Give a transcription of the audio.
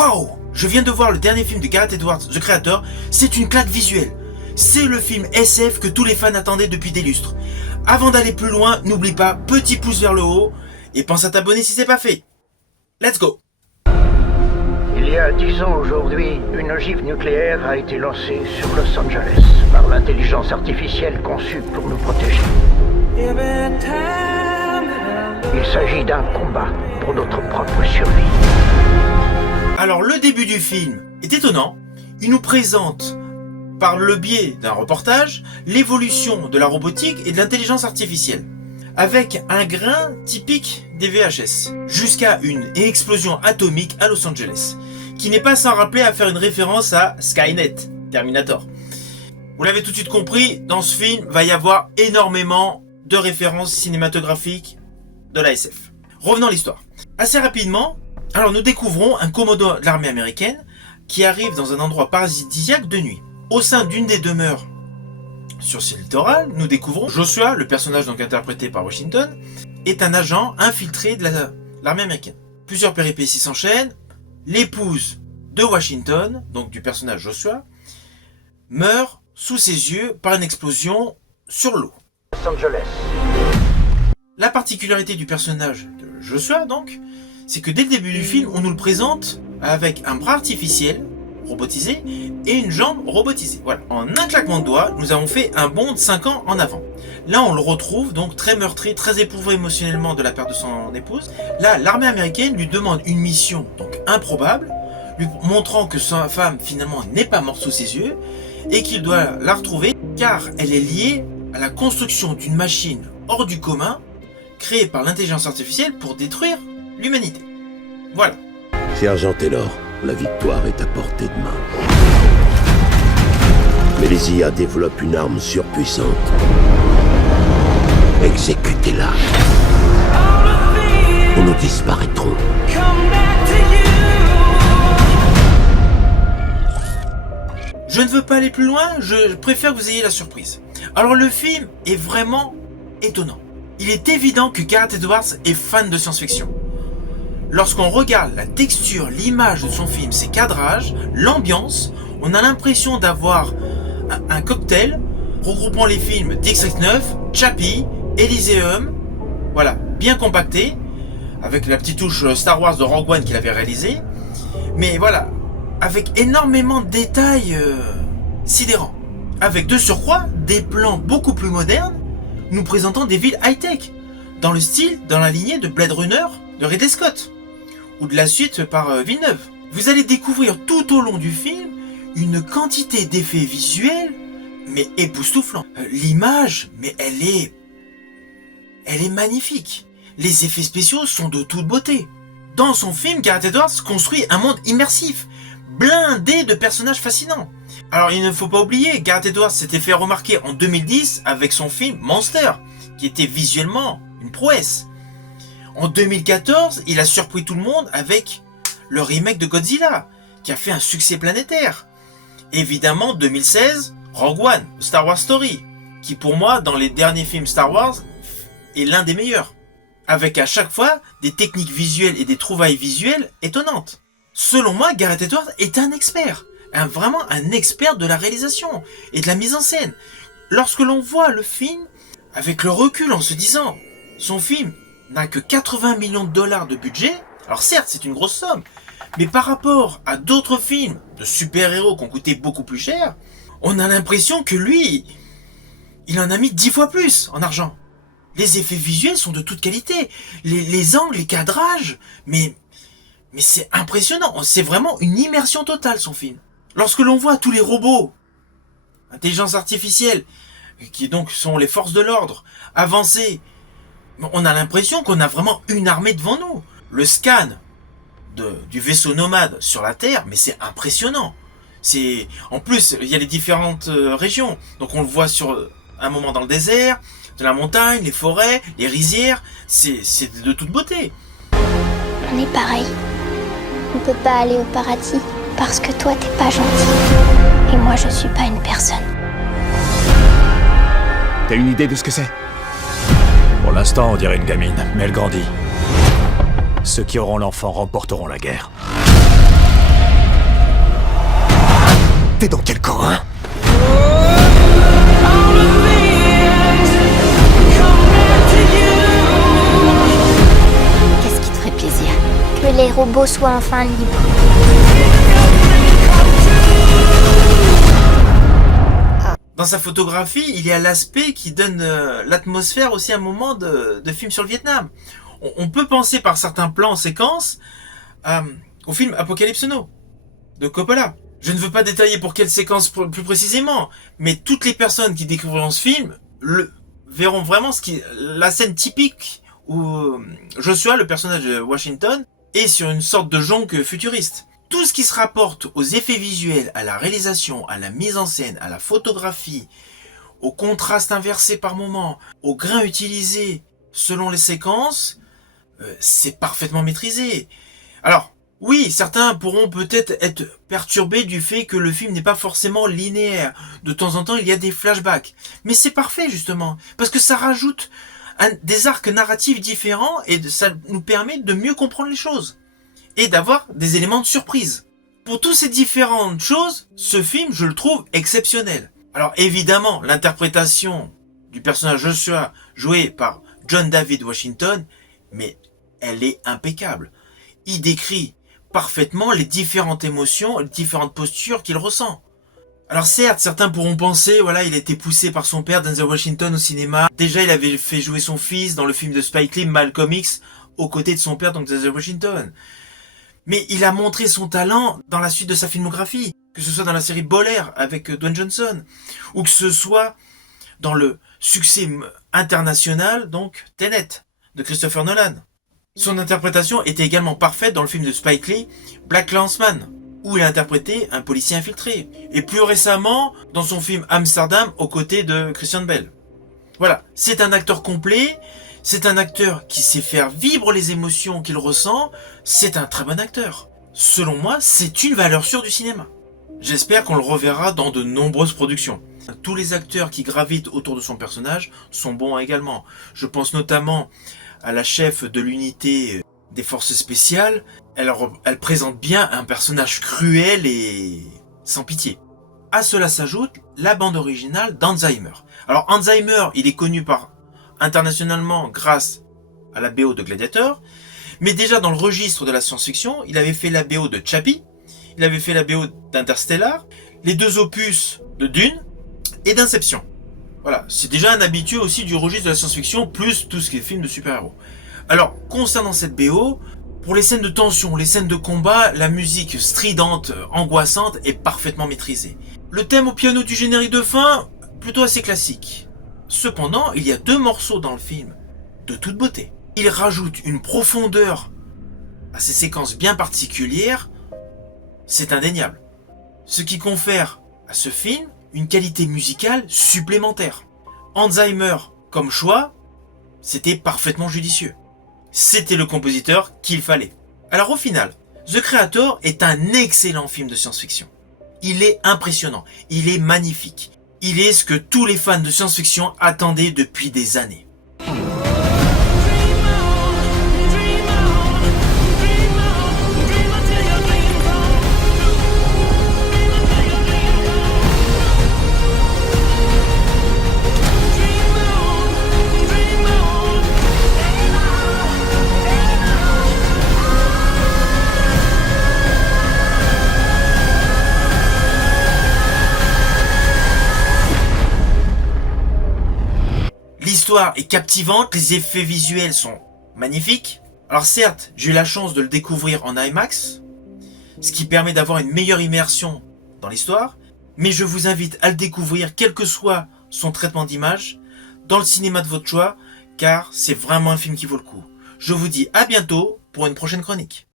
Waouh! Je viens de voir le dernier film de Gareth Edwards, The Creator, c'est une claque visuelle. C'est le film SF que tous les fans attendaient depuis des lustres. Avant d'aller plus loin, n'oublie pas, petit pouce vers le haut, et pense à t'abonner si c'est pas fait. Let's go! Il y a 10 ans aujourd'hui, une ogive nucléaire a été lancée sur Los Angeles par l'intelligence artificielle conçue pour nous protéger. Il s'agit d'un combat pour notre propre survie. Alors le début du film est étonnant. Il nous présente, par le biais d'un reportage, l'évolution de la robotique et de l'intelligence artificielle, avec un grain typique des VHS, jusqu'à une explosion atomique à Los Angeles, qui n'est pas sans rappeler à faire une référence à Skynet, Terminator. Vous l'avez tout de suite compris, dans ce film va y avoir énormément de références cinématographiques de la SF. Revenons à l'histoire. Assez rapidement, alors nous découvrons un commando de l'armée américaine qui arrive dans un endroit paradisiaque de nuit. Au sein d'une des demeures sur ce littoral, nous découvrons Joshua, le personnage donc interprété par Washington, est un agent infiltré de l'armée américaine. Plusieurs péripéties s'enchaînent. L'épouse de Washington, donc du personnage Joshua, meurt sous ses yeux par une explosion sur l'eau. Los Angeles. La particularité du personnage de Joshua, donc, c'est que dès le début du film, on nous le présente avec un bras artificiel, robotisé, et une jambe robotisée. Voilà. En un claquement de doigts, nous avons fait un bond de 5 ans en avant. Là, on le retrouve donc très meurtri, très éprouvé émotionnellement de la perte de son épouse. Là, l'armée américaine lui demande une mission donc improbable, lui montrant que sa femme finalement n'est pas morte sous ses yeux et qu'il doit la retrouver car elle est liée à la construction d'une machine hors du commun créée par l'intelligence artificielle pour détruire l'humanité. Voilà. Sergent Taylor, la victoire est à portée de main. Mais les IA développent une arme surpuissante. Exécutez-la. Ou nous disparaîtrons. Je ne veux pas aller plus loin, je préfère que vous ayez la surprise. Alors le film est vraiment étonnant. Il est évident que Gareth Edwards est fan de science-fiction. Lorsqu'on regarde la texture, l'image de son film, ses cadrages, l'ambiance, on a l'impression d'avoir un cocktail regroupant les films District 9, Chappie, Elysium, voilà, bien compacté, avec la petite touche Star Wars de Rogue One qu'il avait réalisé, mais voilà, avec énormément de détails sidérants, avec de surcroît des plans beaucoup plus modernes, nous présentant des villes high-tech, dans le style, dans la lignée de Blade Runner de Ridley Scott, ou de la suite par Villeneuve. Vous allez découvrir tout au long du film une quantité d'effets visuels, mais époustouflants. L'image, mais elle est magnifique. Les effets spéciaux sont de toute beauté. Dans son film, Gareth Edwards construit un monde immersif, blindé de personnages fascinants. Alors il ne faut pas oublier, Gareth Edwards s'était fait remarquer en 2010 avec son film Monster, qui était visuellement une prouesse. En 2014, il a surpris tout le monde avec le remake de Godzilla, qui a fait un succès planétaire. Évidemment, 2016, Rogue One, Star Wars Story, qui pour moi, dans les derniers films Star Wars, est l'un des meilleurs. Avec à chaque fois des techniques visuelles et des trouvailles visuelles étonnantes. Selon moi, Gareth Edwards est un expert. Vraiment un expert de la réalisation et de la mise en scène. Lorsque l'on voit le film, avec le recul en se disant, son film n'a que 80 millions de dollars de budget, alors certes c'est une grosse somme, mais par rapport à d'autres films de super-héros qui ont coûté beaucoup plus cher, on a l'impression que lui, il en a mis 10 fois plus en argent. Les effets visuels sont de toute qualité, les angles, les cadrages, mais c'est impressionnant, c'est vraiment une immersion totale son film. Lorsque l'on voit tous les robots, intelligence artificielle, qui donc sont les forces de l'ordre, avancer, on a l'impression qu'on a vraiment une armée devant nous. Le scan du vaisseau nomade sur la Terre, mais c'est impressionnant. En plus, il y a les différentes régions, donc on le voit sur un moment dans le désert, de la montagne, les forêts, les rizières, c'est de toute beauté. On est pareil. On peut pas aller au paradis parce que toi t'es pas gentil. Et moi je suis pas une personne. T'as une idée de ce que c'est? Pour l'instant, on dirait une gamine, mais elle grandit. Ceux qui auront l'enfant remporteront la guerre. T'es dans quel camp, hein? Qu'est-ce qui te ferait plaisir? Que les robots soient enfin libres. Dans sa photographie, il y a l'aspect qui donne l'atmosphère aussi à un moment de film sur le Vietnam. On peut penser par certains plans, séquences, au film Apocalypse Now de Coppola. Je ne veux pas détailler pour quelle séquence plus précisément, mais toutes les personnes qui découvriront ce film verront vraiment la scène typique où Joshua, le personnage de Washington, est sur une sorte de jonque futuriste. Tout ce qui se rapporte aux effets visuels, à la réalisation, à la mise en scène, à la photographie, au contraste inversé par moment, au grain utilisé selon les séquences, c'est parfaitement maîtrisé. Alors, oui, certains pourront peut-être être perturbés du fait que le film n'est pas forcément linéaire. De temps en temps, il y a des flashbacks. Mais c'est parfait, justement, parce que ça rajoute des arcs narratifs différents et ça nous permet de mieux comprendre les choses. Et d'avoir des éléments de surprise. Pour toutes ces différentes choses, ce film, je le trouve exceptionnel. Alors évidemment, l'interprétation du personnage Joshua, joué par John David Washington, mais elle est impeccable. Il décrit parfaitement les différentes émotions, les différentes postures qu'il ressent. Alors certes, certains pourront penser, voilà, il a été poussé par son père, Denzel Washington, au cinéma. Déjà, il avait fait jouer son fils dans le film de Spike Lee, Malcolm X, aux côtés de son père, donc Denzel Washington. Mais il a montré son talent dans la suite de sa filmographie, que ce soit dans la série Bel Air avec Dwayne Johnson, ou que ce soit dans le succès international, donc Tenet, de Christopher Nolan. Son interprétation était également parfaite dans le film de Spike Lee, Black Landsman, où il a interprété un policier infiltré. Et plus récemment, dans son film Amsterdam, aux côtés de Christian Bale. Voilà, c'est un acteur complet. C'est un acteur qui sait faire vibrer les émotions qu'il ressent. C'est un très bon acteur. Selon moi, c'est une valeur sûre du cinéma. J'espère qu'on le reverra dans de nombreuses productions. Tous les acteurs qui gravitent autour de son personnage sont bons également. Je pense notamment à la chef de l'unité des forces spéciales. Elle présente bien un personnage cruel et sans pitié. À cela s'ajoute la bande originale d'Hans Zimmer. Alors Hans Zimmer, il est connu internationalement grâce à la BO de Gladiator, mais déjà dans le registre de la science-fiction, il avait fait la BO de Chappie, il avait fait la BO d'Interstellar, les deux opus de Dune et d'Inception. Voilà, c'est déjà un habitué aussi du registre de la science-fiction, plus tout ce qui est film de super-héros. Alors, concernant cette BO, pour les scènes de tension, les scènes de combat, la musique stridente, angoissante est parfaitement maîtrisée. Le thème au piano du générique de fin, plutôt assez classique. Cependant, il y a deux morceaux dans le film de toute beauté. Il rajoute une profondeur à ces séquences bien particulières, c'est indéniable. Ce qui confère à ce film une qualité musicale supplémentaire. Hans Zimmer, comme choix, c'était parfaitement judicieux. C'était le compositeur qu'il fallait. Alors au final, The Creator est un excellent film de science-fiction. Il est impressionnant, il est magnifique. Il est ce que tous les fans de science-fiction attendaient depuis des années. L'histoire est captivante, les effets visuels sont magnifiques. Alors certes, j'ai eu la chance de le découvrir en IMAX, ce qui permet d'avoir une meilleure immersion dans l'histoire, mais je vous invite à le découvrir, quel que soit son traitement d'image, dans le cinéma de votre choix, car c'est vraiment un film qui vaut le coup. Je vous dis à bientôt pour une prochaine chronique.